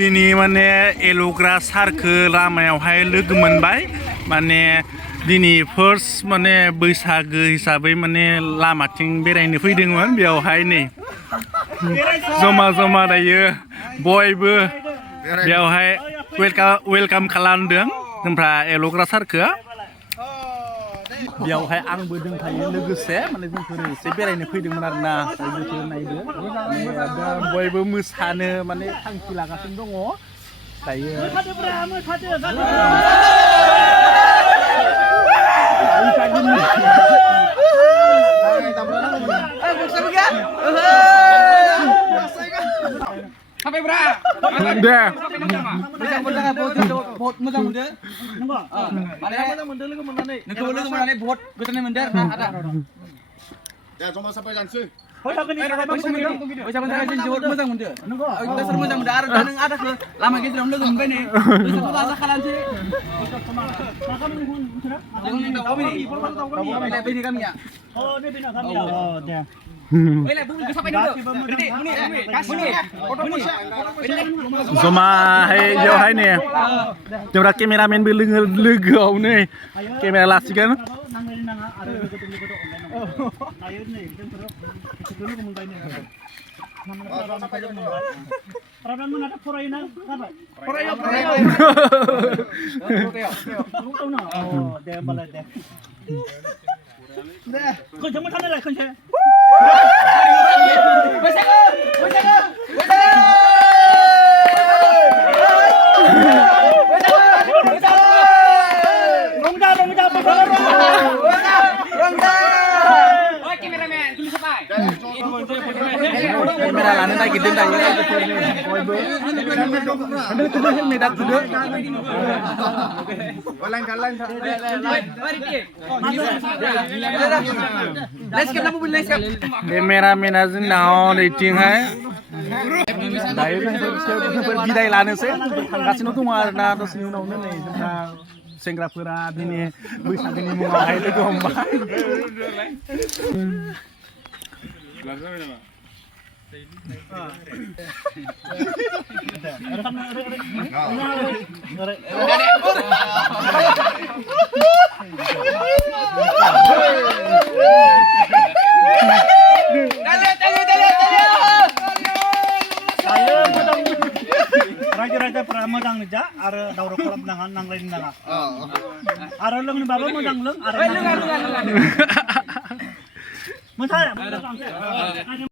दिनै माने एल'ग्रा सारखो लामायावहाय लोगो मोनबाय माने दिनै फार्स्ट माने बैसागो हिसाबै माने लामाथिं बेरायनो फैदोंमोन बेयावहाय नै जमा जमा दायो बयबो बेयावहाय वेलकाम खालामदों जोंफ्रा एल'ग्रा सारखो बेयावहाय आंबो दंफायो लोगोसे माने जोंफोर एसे बेरायनो फैदोंमोन आरोना जोंफोर नायदो दा बयबो मोसानो माने थांखि लागासिनो दङ दायो Sampai berapa? deh Moजां मोनदो नंगौ माने मोजां मोनदो लोगो मोननानै बहुत गोजोननाय मोनदो आरोना आदा Ya, cuma sampai जानोसै बैसागुनि थाखाय जों जोबोद मोजां मोनदो नंगौ गोसोर मोजां मोनदो आरो दा नों आदाखौ लामा गेजेरावनो लोगो मोनबाय नै गोसोखौ लाजा खालामसै बेनि गामिया जमाहाय बेयावहाय नै जोंफ्रा केमेरामेनबो लोगोआव नै केमेरा लासिगोन kamera laनो naगिरदों दायो बयबो मेदाक जुदो केमेरामेना जोंनाव नैथिंहाय दायो जोंफोर बिदाय लानोसै थांगासिनो दङ आरोना दसेनि उनावनो नै जोंना सेंग्राफोरा दिनै बैसागोनि मुङावहाय लोगो हमबाय रायजो-राजाफोरा मोजां जा आरो दावराव खालामनाङा नांलायनो नाङा आरो लोंनोबाबो मोजां लों आरो मोसाया